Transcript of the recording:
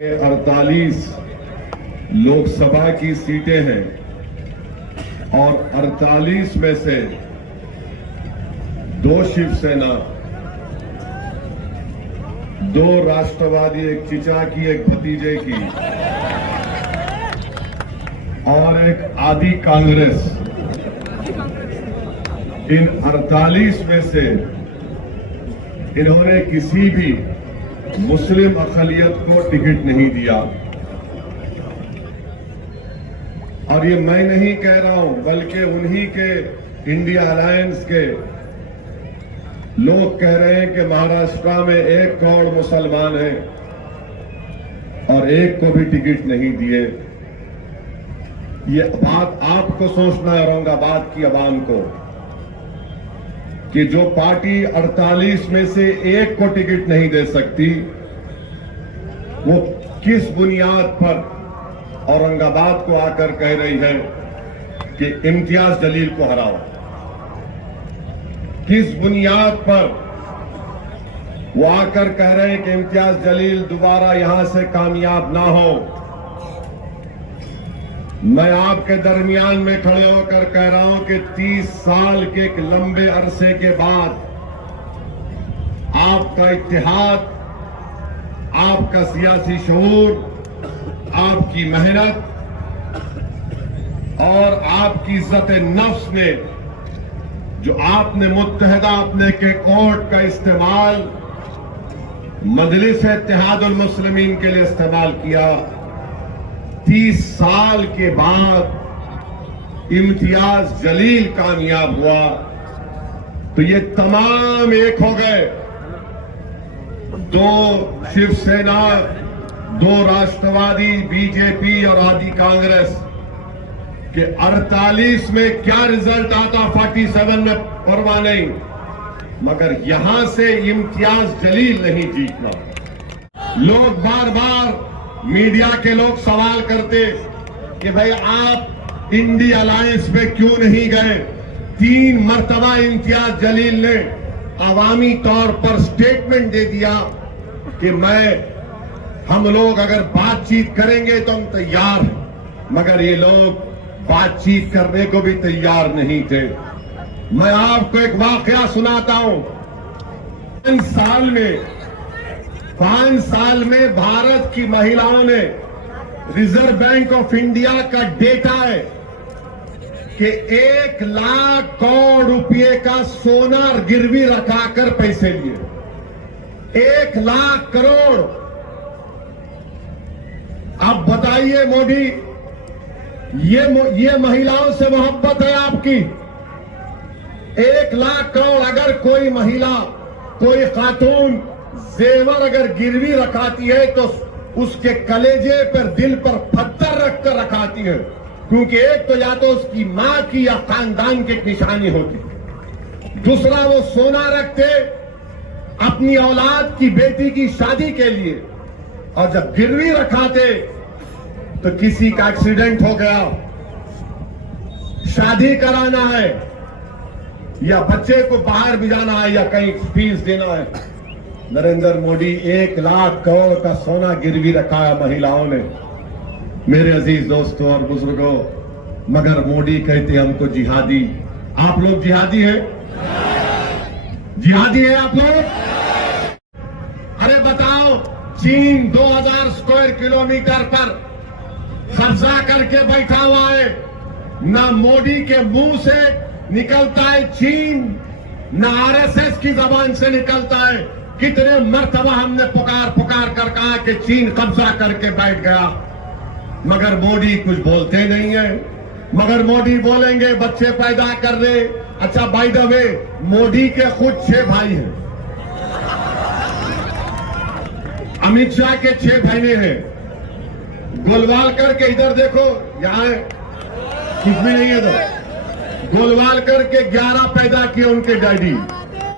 48 लोकसभा की सीटें हैं और 48 में से 2 शिवसेना, 2 राष्ट्रवादी, एक चिचा की, एक भतीजे की और एक आदि कांग्रेस। इन 48 में से इन्होंने किसी भी मुस्लिम अक़लियत को टिकट नहीं दिया। और ये मैं नहीं कह रहा हूं, बल्कि उन्हीं के इंडिया अलायंस के लोग कह रहे हैं कि महाराष्ट्र में 1 करोड़ मुसलमान हैं और एक को भी टिकट नहीं दिए। ये बात आपको सोचना है, औरंगाबाद की आवाम को, कि जो पार्टी 48 में से 1 को टिकट नहीं दे सकती, वो किस बुनियाद पर औरंगाबाद को आकर कह रही है कि इम्तियाज जलील को हराओ। किस बुनियाद पर वो आकर कह रहे हैं कि इम्तियाज जलील दोबारा यहां से कामयाब ना हो। मैं आपके दरमियान में खड़े होकर कह रहा हूं कि 30 साल के एक लंबे अरसे के बाद आपका इत्तेहाद, आपका सियासी शऊर, आपकी मेहनत और आपकी इज्जत नफ्स ने, जो आपने मुत्तहदा अपने के कोर्ट का इस्तेमाल मजलिस इत्तेहादुल मुस्लिमीन के लिए इस्तेमाल किया, 30 साल के बाद इम्तियाज जलील कामयाब हुआ, तो ये तमाम एक हो गए। 2 शिवसेना, 2 राष्ट्रवादी, बीजेपी और आदि कांग्रेस के 48 में क्या रिजल्ट आता 47 में परवाह नहीं, मगर यहां से इम्तियाज जलील नहीं जीतना। लोग बार बार, मीडिया के लोग सवाल करते कि भाई आप इंडिया अलायंस में क्यों नहीं गए। 3 मर्तबा इम्तियाज जलील ने अवामी तौर पर स्टेटमेंट दे दिया कि हम लोग अगर बातचीत करेंगे तो हम तैयार हैं, मगर ये लोग बातचीत करने को भी तैयार नहीं थे। मैं आपको एक वाकया सुनाता हूं। 5 साल में भारत की महिलाओं ने, रिजर्व बैंक ऑफ इंडिया का डेटा है कि 1 लाख करोड़ रुपए का सोना गिरवी रखाकर पैसे लिए। 1 लाख करोड़। अब बताइए मोदी, ये महिलाओं से मोहब्बत है आपकी? 1 लाख करोड़ अगर कोई महिला, कोई खातून जेवर अगर गिरवी रखाती है तो उसके कलेजे पर, दिल पर पत्थर रखकर रखाती है, क्योंकि एक तो या तो उसकी मां की या खानदान की एक निशानी होती, दूसरा वो सोना रखते अपनी औलाद की, बेटी की शादी के लिए, और जब गिरवी रखाते तो किसी का एक्सीडेंट हो गया, शादी कराना है या बच्चे को बाहर भिजाना है या कहीं फीस देना है, नरेंद्र मोदी 1 लाख करोड़ का सोना गिरवी रखा है महिलाओं ने। मेरे अजीज दोस्तों और बुजुर्गों, मगर मोदी कहते हमको जिहादी। आप लोग जिहादी हैं? जिहादी हैं आप लोग? अरे बताओ, चीन 2000 स्क्वायर किलोमीटर पर कब्जा करके बैठा हुआ है। न मोदी के मुंह से निकलता है चीन, न आरएसएस की जबान से निकलता है। कितने मर्तबा हमने पुकार कर कहा कि चीन कब्जा करके बैठ गया, मगर मोदी कुछ बोलते नहीं है। मगर मोदी बोलेंगे बच्चे पैदा कर रहे। अच्छा, बाय द वे, मोदी के खुद 6 भाई हैं, अमित शाह के 6 बहनें हैं, गोलवालकर के इधर देखो, यहां कुछ भी नहीं है। गोलवालकर के 11 पैदा किए उनके डैडी।